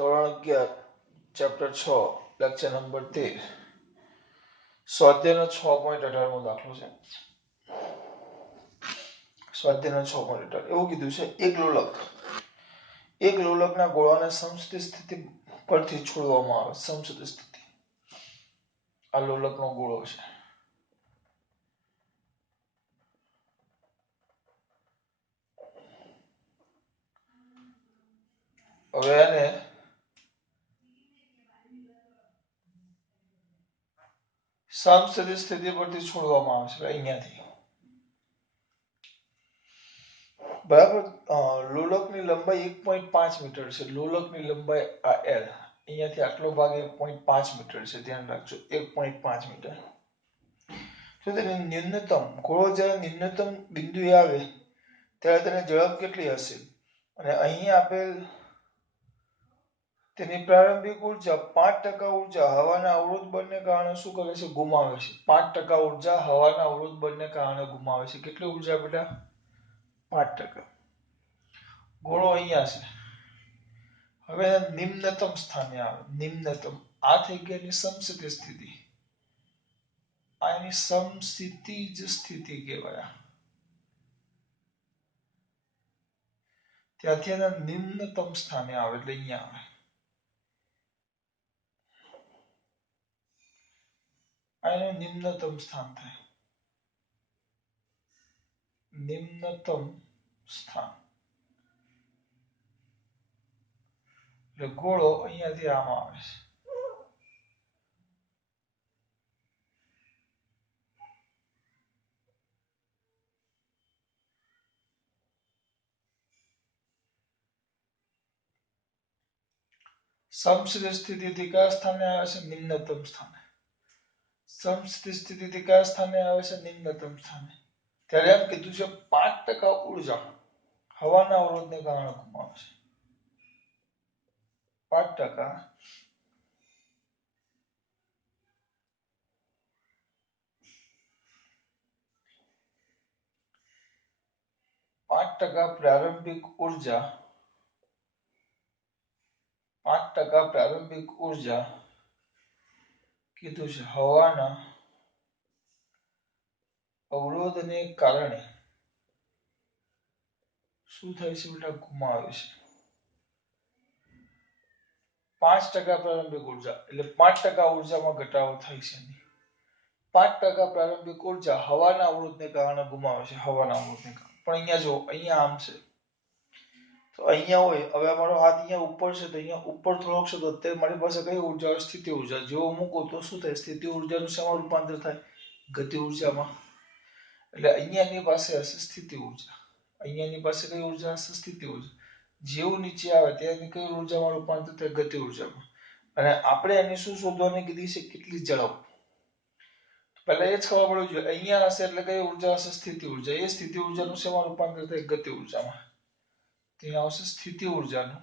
ધોરણ 11 chapter 6 lecture number 13 સ્વાધ્યાયનો 6.18 દાખલો છે. સ્વાધ્યાયનો 6.18 એવું કીધું છે, એક લોલકના ગોળાને સમસ્થિતિ સ્થિતિ પરથી છોડવામાં આવે. સમસ્થિતિ સ્થિતિ, આ લોલકનો ગોળો છે. હવે એને સમસ્થિતિ સ્થિતિ પરથી છોડવામાં આવે છે અહીંયાથી. બરાબર. લોલકની લંબાઈ 1.5 મીટર છે. લોલકની લંબાઈ આ એલ, અહીંયાથી આટલો ભાગ 1.5 મીટર છે. ધ્યાન રાખજો, 1.5 મીટર. તો તેની ન્યૂનતમ ગોળો જ્યારે ન્યૂનતમ બિંદુએ આવે ત્યારે તેની ઝડપ કેટલી હશે? અને અહીં આપેલ તેની પ્રારંભિક ઉર્જા 5% ઉર્જા હવાના અવરોધ બળને કારણે શું કરે છે? ગુમાવે છે. 5% ઉર્જા હવાના અવરોધ બળને કારણે ગુમાવે છે. કેટલી ઉર્જા બેટા? 5%. ગોળો અહીંયા છે. હવે નિમ્નતમ સ્થાને આવે. નિમ્નતમ, આ થઈ ગઈ એની સમસ્થિતિ સ્થિતિ. આ એની સમસ્થિતિજ સ્થિતિ કહેવાય. ત્યાંથી એના નિમ્નતમ સ્થાને આવે એટલે અહીંયા આવે. આ એનું નિમ્નતમ સ્થાન થાય. નિમ્નતમ સ્થાન એટલે ગોળો અહીંયાથી આમ આવે છે. સમસ્થિતિ સ્થિતિથી કયા સ્થાને આવે છે? નિમ્નતમ સ્થાને. સમસ્થિતિ સ્થિતિથી કયા સ્થાને આવે છે? નિમ્નતમ સ્થાને. ત્યારે એમ કીધું છે 5% ઉર્જા હવાના અવરોધને કારણે ગુમાવે છે. 5% 5% પ્રારંભિક ઉર્જા 5% પ્રારંભિક ઉર્જા કીધું છે હવાના અવરોધને કારણે શું થાય છે બેટા? ગુમાવે છે. 5% પ્રારંભિક ઉર્જા એટલે 5% ઉર્જામાં ઘટાડો થાય છે. 5% પ્રારંભિક ઉર્જા હવાના અવરોધને કારણે ગુમાવે છે. હવાના અવરોધને કારણે. પણ અહીંયા જો, અહીંયા આમ છે તો અહીંયા હોય. હવે અમારો હાથ અહીંયા ઉપર છે તો અહીંયા ઉપર થોડોક છે તો અત્યારે મારી પાસે કઈ ઉર્જા? સ્થિતિ ઉર્જા. જેવો મૂકો તો શું થાય? સ્થિતિ ઉર્જાનું શેમાં રૂપાંતર થાય? ગતિ ઉર્જામાં. એટલે અહીંયા એની પાસે હશે સ્થિતિ ઉર્જા. અહીંયા એની પાસે કઈ ઉર્જા હશે? સ્થિતિ ઉર્જા. જેવું નીચે આવે ત્યાંની કઈ ઉર્જામાં રૂપાંતર થાય? ગતિ ઉર્જામાં. અને આપણે એની શું શોધવાની કીધી છે? કેટલી ઝડપ. પહેલા એ જ ખબર પડવી જોઈએ. અહીંયા હશે એટલે કઈ ઉર્જા હશે? સ્થિતિ ઉર્જા. એ સ્થિતિ ઉર્જાનું શેમાં રૂપાંતર થાય? ગતિ ઉર્જામાં. ત્યાં આવશે સ્થિતિ ઉર્જાનું.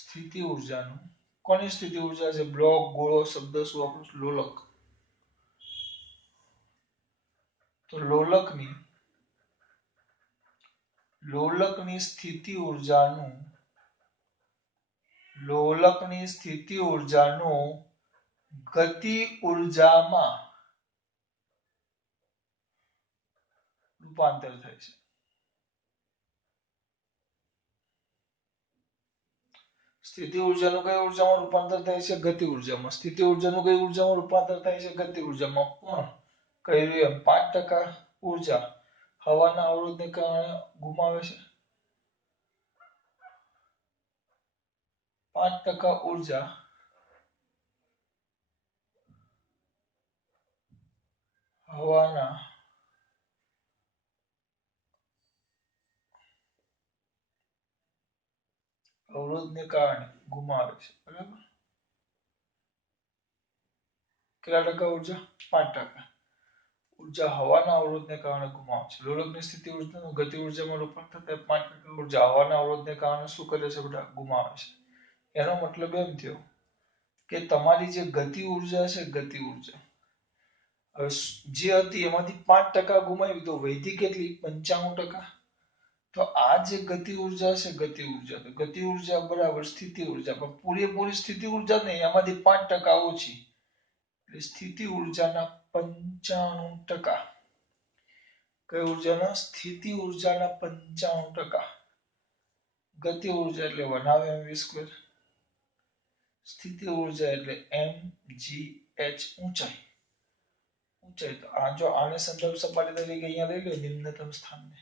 સ્થિતિ ઉર્જાનું. કોની સ્થિતિ ઉર્જા છે? બ્લોક, ગોળો, શબ્દ શું આપણું? લોલક. તો લોલકની સ્થિતિ ઉર્જાનું ગતિ ઉર્જામાં રૂપાંતર થાય છે. સ્થિતિ ઉર્જાનું કઈ ઉર્જામાં રૂપાંતર થાય છે? ગતિ ઉર્જામાં. સ્થિતિ ઉર્જાનું કઈ ઉર્જામાં રૂપાંતર થાય છે? ગતિ ઉર્જામાં. પણ કહ્યું એમ 5% ઉર્જા હવાના અવરોધને કારણે ગુમાવે છે. 5% ઉર્જા હવાના અવરોધને કારણે ગુમાવે છે. બરાબર. કેટલા ટકા ઉર્જા? 5%. ઉર્જા હવાના અવરોધને કારણે ગુમાવે છે. લોલકની સ્થિતિ ઉર્જાનું ગતિ ઉર્જામાં રૂપાંતર થાય. 5% ઉર્જા હવાના અવરોધને કારણે શું કરે છે બેટા? ગુમાવે છે. એનો મતલબ એમ થયો કે તમારી જે ગતિ ઉર્જા છે, ગતિ ઉર્જા હવે જે હતી એમાંથી 5% ગુમાવી તો વૈધી કેટલી? 95%. તો તો આ જે ગતિ ઉર્જા છે ગતિ ઉર્જા તો ગતિ ઉર્જા બરાબર સ્થિતિ ઉર્જા પણ પૂરેપૂરી સ્થિતિ ઉર્જા નહીં એમાંથી 5% ઓછી એટલે સ્થિતિ ઉર્જાના 95%. કઈ ઉર્જાના સ્થિતિ ઉર્જાના 95%. ગતિ ઉર્જા એટલે 1/mv². સ્થિતિ ઉર્જા એટલે mgh ઊંચાઈ. ઊંચાઈ તો આ જો આને સંદર્ભ સપાટી તરીકે અહીંયા લઈ લો નિમ્નતમ સ્થાનને.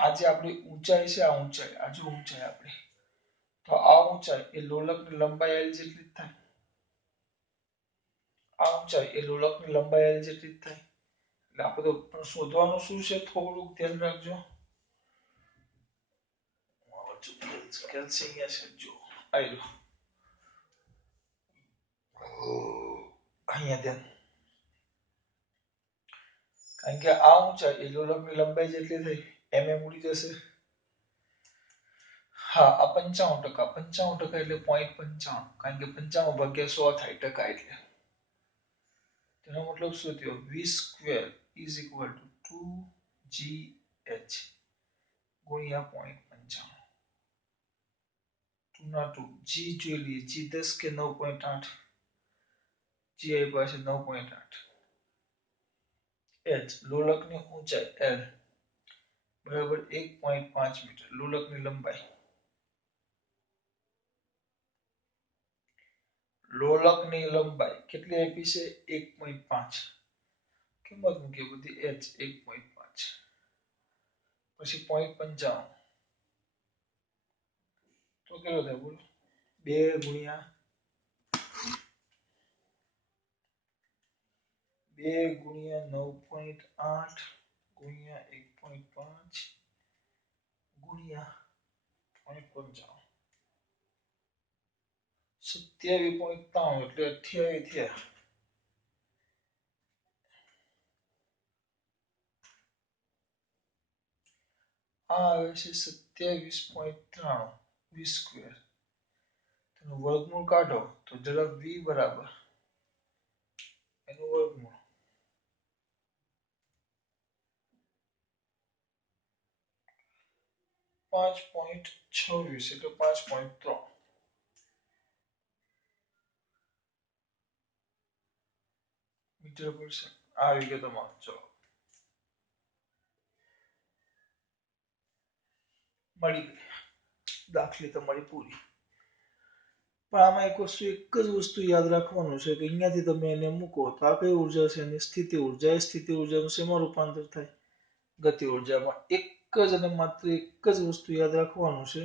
આ જે આપણી ઊંચાઈ છે આ ઊંચાઈ આ જો ઊંચાઈ આપણી તો આ ઊંચાઈ એ લોલકની લંબાઈ l જેટલી જ થાય. આ ઊંચાઈ એ લોલકની લંબાઈ l જેટલી જ થાય. એટલે આપણે તો પણ શોધવાનું શું છે થોડુંક ધ્યાન રાખજો. કેલ્સિયમ છે જો આયરો અહીંયા ધ્યાન કારણ કે આ ઊંચાઈ એ લોલકની લંબાઈ જેટલી થઈ mm ઉડી જશે. હા આ 95%. 95% એટલે 0.95 કારણ કે 95 ભાગ્યા 100 થાય ટકા એટલે તેનો મતલબ શું થયો v² is equal to 2gh ગુણ્યા 0.95. 2 ના 2 g જોઈ લઈએ g 10 કે 9.8 g આઈ પાસે 9.8 h લોલકની ઊંચાઈ l બરાબર 1.5 મીટર લોલકની લંબાઈ લોલકની લંબાઈ કેટલી આપી છે 1.5 કિંમત મૂકીએ બધી h 1.5 પછી 0.55 તો કેટલો થાય બોલો 2 ગુણ્યા 9.8 ગુણ્યા 1.5 ગુણ્યા 0.55 27.93 એટલે 28 થયા. આ આવે છે 27.93 v². તેનું વર્ગમૂળ કાઢો તો ઝડપ v બરાબર એનું વર્ગમૂળ 5.26 એટલે 5.3 મીટર પર સેકન્ડ આવી ગયો તમારો જવાબ. મળી ગઈ દાખલી તમારી પૂરી. પણ આમાં એક જ વસ્તુ યાદ રાખવાનું છે કે અહીંયાથી તમે એને મૂકો તો આ કઈ ઉર્જા છે એની સ્થિતિ ઉર્જા એ સ્થિતિ ઉર્જાનું શેમાં રૂપાંતર થાય ગતિ ઉર્જામાં. એક જ અને માત્ર એક જ વસ્તુ યાદ રાખવાનું છે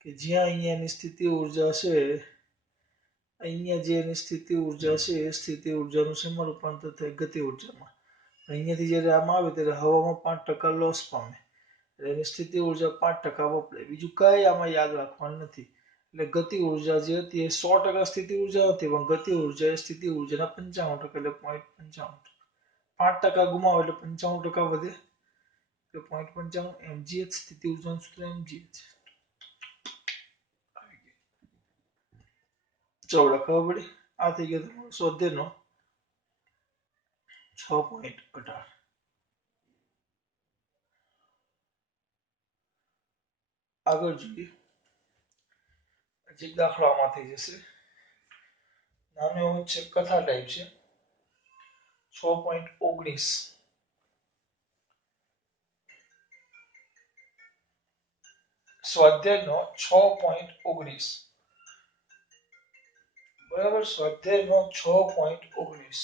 કે જ્યાં અહીંયા એની સ્થિતિ ઉર્જા છે અહીંયા જે એની સ્થિતિ ઉર્જા છે એ સ્થિતિ ઉર્જાનું શેમાં રૂપાંતર થાય ગતિ ઉર્જામાં. અહીંયાથી જ્યારે આમાં આવે ત્યારે હવામાં 5% લોસ પામે એટલે એની સ્થિતિ ઉર્જા 5% વપરાય. બીજું કઈ આમાં યાદ રાખવાનું નથી. એટલે ગતિ ઉર્જા જે હતી એ 100% સ્થિતિ ઉર્જા હતી પણ ગતિ ઉર્જા એ સ્થિતિ ઉર્જાના 95% એટલે 0.55. 5% ગુમાવો એટલે 95% વધે એટલે 0.55 mgh સ્થિતિ ઉર્જાનું સૂત્ર mgh. ચલો ખબર પડી. આ થઈ ગયો તમારો સ્વાધ્યાયનો 6.18. આગળ જોઈએ હજી દાખલો આમાં થઈ જશે નાનો એવો છે કથા ટાઈપ છે 6.19. સ્વાધ્યાયનો 6.19 બરાબર. સ્વાધ્યાયનો 6.19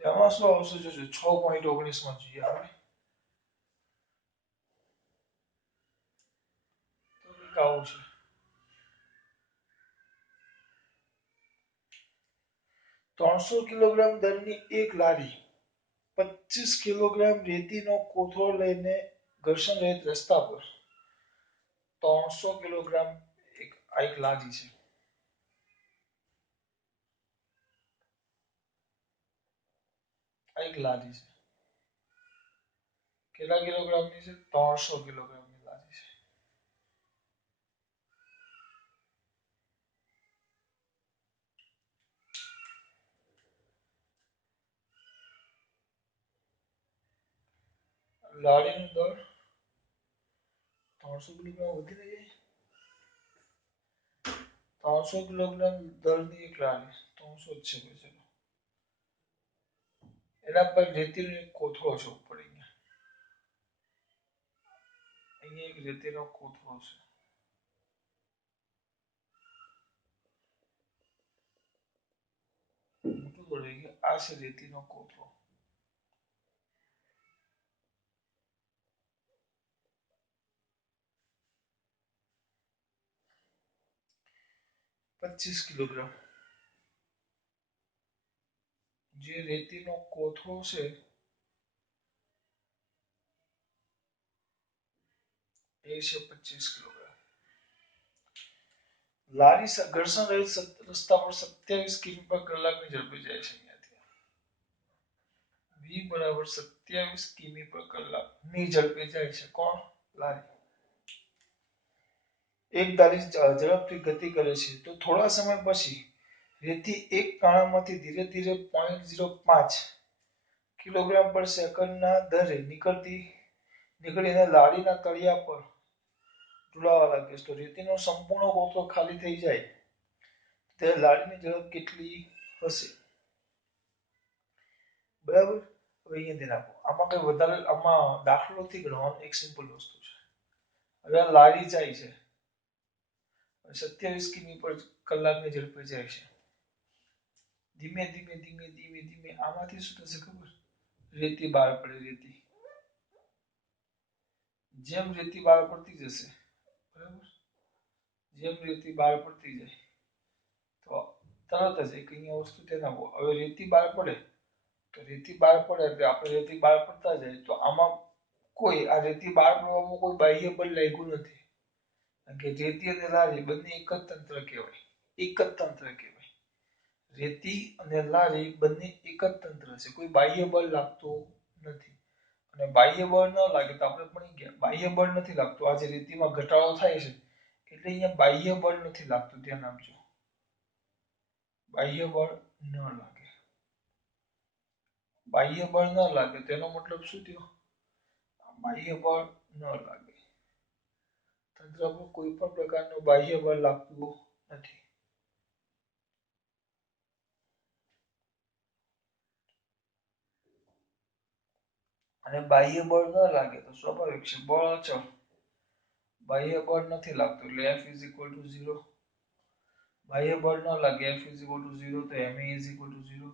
તેમાં શું આવશે જોજો 6.19 માં જોઈએ આપણે તો કંઈક આવું છે 300 કિલોગ્રામ દળની એક લારી 25 કિલોગ્રામ રેતીનો કોથળો લઈને ઘર્ષણ રહિત રસ્તા પર 300 કિલોગ્રામ એક લારી છે. આ એક લારી છે કેટલા કિલોગ્રામની છે 300 કિલોગ્રામની લારી છે. લારીનું દળ 300 કિલોગ્રામ વધી જાય. 300 કિલોગ્રામ દળની એક લારી 300 જ છે ભાઈ. ચલો એના પર રેતીનો એક કોથળો છે ઉપર અહીંયા. અહીંયા એક રેતીનો કોથળો છે. મોટું દોડી ગયું. આ છે રેતીનો કોથળો. પચીસ કિલોગ્રામ. જે રેતીનો કોથળો છે એ છે 25 કિલોગ્રામ. લારી ઘર્ષણ રહિત રસ્તા પર 27 કિમી પર કલાકની ઝડપે જાય છે અહીંયાથી. v બરાબર 27 કિમી પર કલાકની ઝડપે જાય છે. કોણ? લારી. એક ધારી ઝડપથી ગતિ કરે છે તો થોડા સમય પછી રેતી એક કાણામાંથી ધીરે ધીરે 0.05 કિલોગ્રામ પર સેકન્ડના દરે નીકળીને લારીના તળિયા પર ઢોળાવા લાગે છે. તો રેતીનો સંપૂર્ણ કોથળો ખાલી થઈ જાય ત્યારે લારીની ઝડપ કેટલી હશે? બરાબર. હવે અહીંયા ધ્યાન આપો. આમાં કઈ વધારે આમાં દાખલો નથી ગણવાનો, એક સિમ્પલ વસ્તુ છે. હવે આ લારી જાય છે 27 કિમી પર કલાકની ઝડપે જાય છે. ધીમે ધીમે ધીમે ધીમે ધીમે આમાંથી શું થશે ખબર? રેતી બહાર પડે. રેતી જેમ રેતી બહાર પડતી જશે, બરાબર, જેમ રેતી બહાર પડતી જાય તો તરત જ એક અહીંયા વસ્તુ ધ્યાન આપો. હવે રેતી બહાર પડે તો રેતી બહાર પડે એટલે આપણે રેતી બહાર પડતા જાય તો આમાં કોઈ આ રેતી બહાર પડવામાં કોઈ બાહ્ય બળ લાગ્યું નથી. કારણ કે રેતી અને લારી બંને એક જ તંત્ર કહેવાય. એક જ તંત્ર કહેવાય. રેતી અને લારી બંને એક જ તંત્ર છે. કોઈ બાહ્ય બળ લાગતું નથી. અને બાહ્ય બળ ન લાગે તો આપણે પણ ગયા બાહ્ય બળ નથી લાગતું. આજે રેતીમાં ઘટાડો થાય છે એટલે અહીંયા બાહ્ય બળ નથી લાગતું. ધ્યાન આપજો. બાહ્ય બળ ન લાગે. બાહ્ય બળ ન લાગે તેનો મતલબ શું થયો? બાહ્ય બળ ન લાગે. તંત્ર પર કોઈ પણ પ્રકારનું બાહ્ય બળ લાગતું નથી. અને બાહ્ય બળ ન લાગે તો સ્વાભાવિક છે બળ અચળ. બાહ્ય બળ નથી લાગતું એટલે F is equal to 0. બાહ્ય બળ ન લાગે F is equal to 0 તો ma is equal to 0.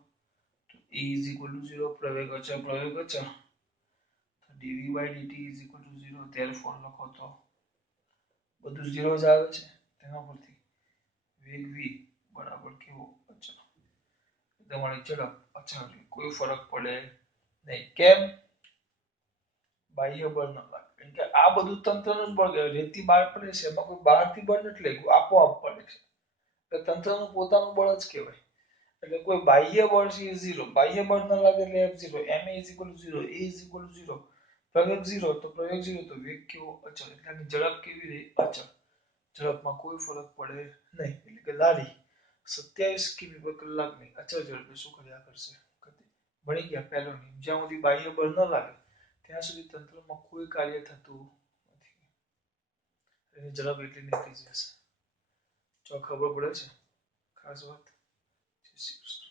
તો E is equal to 0. પ્રવેગ અચળ. તો dv by dt is equal to 0. therefore લખો તો બધું 0 જ આવે છે. તેના પરથી વેગ v બરાબર કેવો? અચળ. તમારી ઝડપ અચળ. કોઈ ફરક પડે નહીં. કેમ? બાહ્ય બળ ન લાગે. કારણ કે આ બધું તંત્રનું જ બળ કહેવાય. રેતી બહાર પડે છે એમાં કોઈ બહારથી બળ નથી લાગ્યું, આપોઆપ પડે છે. એટલે તંત્રનું પોતાનું બળ જ કહેવાય. એટલે કોઈ બાહ્ય બળ છે એ 0. બાહ્ય બળ ન લાગે એટલે F0. ma is equal to 0. A is equal to 0. પ્રવેગ 0 તો પ્રવેગ 0 તો વેગ કેવો? અચળ. એટલે આની ઝડપ કેવી રહી? અચળ. ઝડપમાં કોઈ ફરક પડે નહીં. એટલે કે લારી 27 કિમી પર કલાકની અચળ ઝડપે શું કર્યા કરશે? ભણી ગયા પહેલો નિયમ. જ્યાં સુધી બાહ્ય બળ ન લાગે ત્યાં સુધી તંત્રમાં કોઈ કાર્ય થતું નથી. એની ઝડપ એટલી નીકળી જશે. જો ખબર પડે છે ખાસ વાત. જય શ્રી કૃષ્ણ.